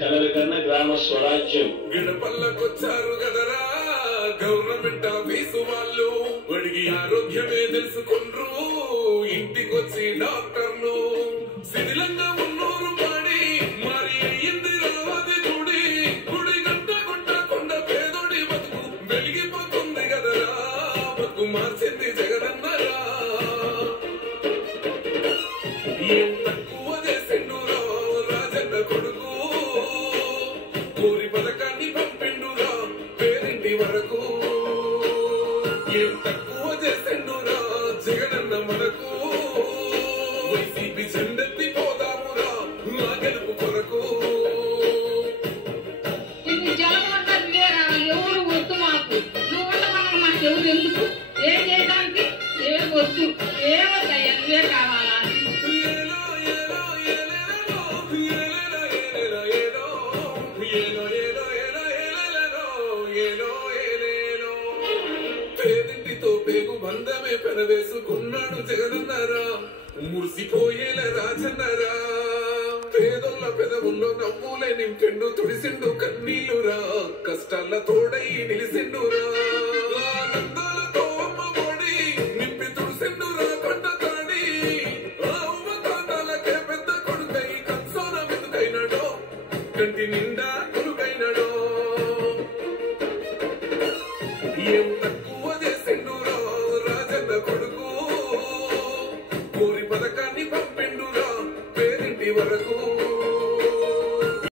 కలల కన్నా గ్రామ స్వరాజ్యం. గడపల్లకొచ్చారు కదరా గవర్నమెంట్ ఆఫీసు వాళ్ళు, అడిగి ఆరోగ్యమే తెలుసుకుండ్రు ఇంటికొచ్చి డాక్టర్లు. శిథిలంగా ఉన్నూరు పాడి మరి అయ్యింది రావది గుడి, గుడి గంట కొట్టకుండా పేదోడి బతుకు వెలిగిపోతుంది కదరా, బతుకు మార్చింది జగనన్నరా. ఏం తక్కువ చేసిండురా రాజన్న కొడుకు, ఊరి పథకాన్ని పంపిండురా పేరింటి వరకు. ఏం తక్కువ చేసిండురా జగనన్న మనకు, వైసీపీ జెండెత్తి పోదామురా నా గెలుపు కొరకు. ఎవరు వద్దు మాకు, నువ్వు ఉండమన్నా మాకు ఎవరు ఎందుకు, ఏం చేయడానికి ఏ వద్దు ఏమవుతాయి నువ్వే కావాలా. పేదింటితో పేగు బంధమే పెనవేసుకున్నాడు జగనన్నారా, మురిసిపోయేల రాజన్నారా. పేదోళ్ళ పెదవుల్లో నవ్వులే నింపెండు తుడిసిండు కన్నీలురా, కష్టాల తోడై నిలిసిండురా. ఆనందాలతో అమ్మఒడి నింపి తుడిసిండురా కొండ తాడి, అవతారాలకే పెద్ద కొడుకై కన్సోన వెతుకైనాడో, కంటి నిండా కొడుకైనాడో. ఏం